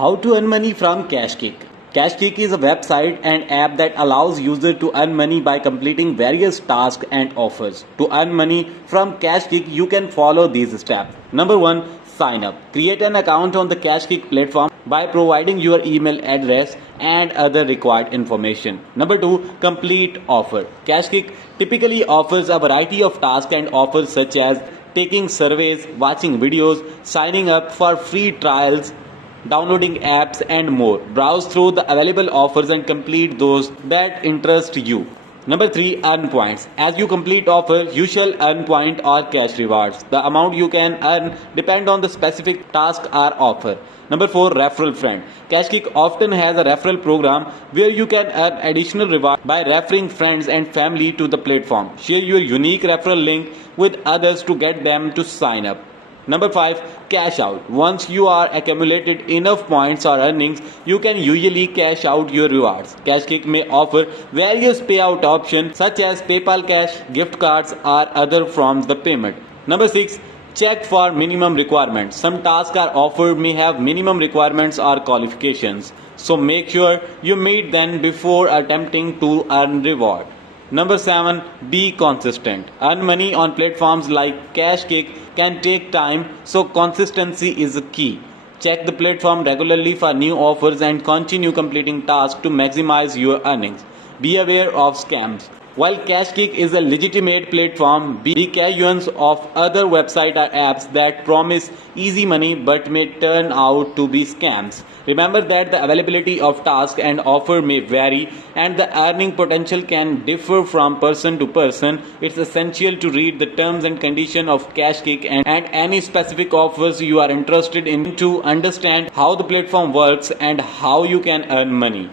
How to earn money from Cashkick. Cashkick is a website and app that allows users to earn money by completing various tasks and offers. To earn money from Cashkick, you can follow these steps. Number 1. Sign up. Create an account on the Cashkick platform by providing your email address and other required information. Number 2. Complete offer. Cashkick typically offers a variety of tasks and offers such as taking surveys, watching videos, signing up for free trials, downloading apps and more. Browse through the available offers and complete those that interest you. Number 3. Earn points. As you complete offers, you shall earn point or cash rewards. The amount you can earn depend on the specific task or offer. Number 4. Referral friend. Cashkick often has a referral program where you can earn additional reward by referring friends and family to the platform. Share your unique referral link with others to get them to sign up. Number 5. Cash out. Once you are accumulated enough points or earnings, you can usually cash out your rewards. Cashkick may offer various payout options such as PayPal Cash, gift cards or other forms of payment. Number 6. Check for minimum requirements. Some tasks are offered may have minimum requirements or qualifications, so make sure you meet them before attempting to earn reward. Number 7. Be consistent. Earn money on platforms like Cashkick can take time, so consistency is a key. Check the platform regularly for new offers and continue completing tasks to maximize your earnings. Be aware of scams. While Cashkick is a legitimate platform, be cautious of other websites or apps that promise easy money but may turn out to be scams. Remember that the availability of tasks and offer may vary and the earning potential can differ from person to person. It's essential to read the terms and conditions of Cashkick and any specific offers you are interested in to understand how the platform works and how you can earn money.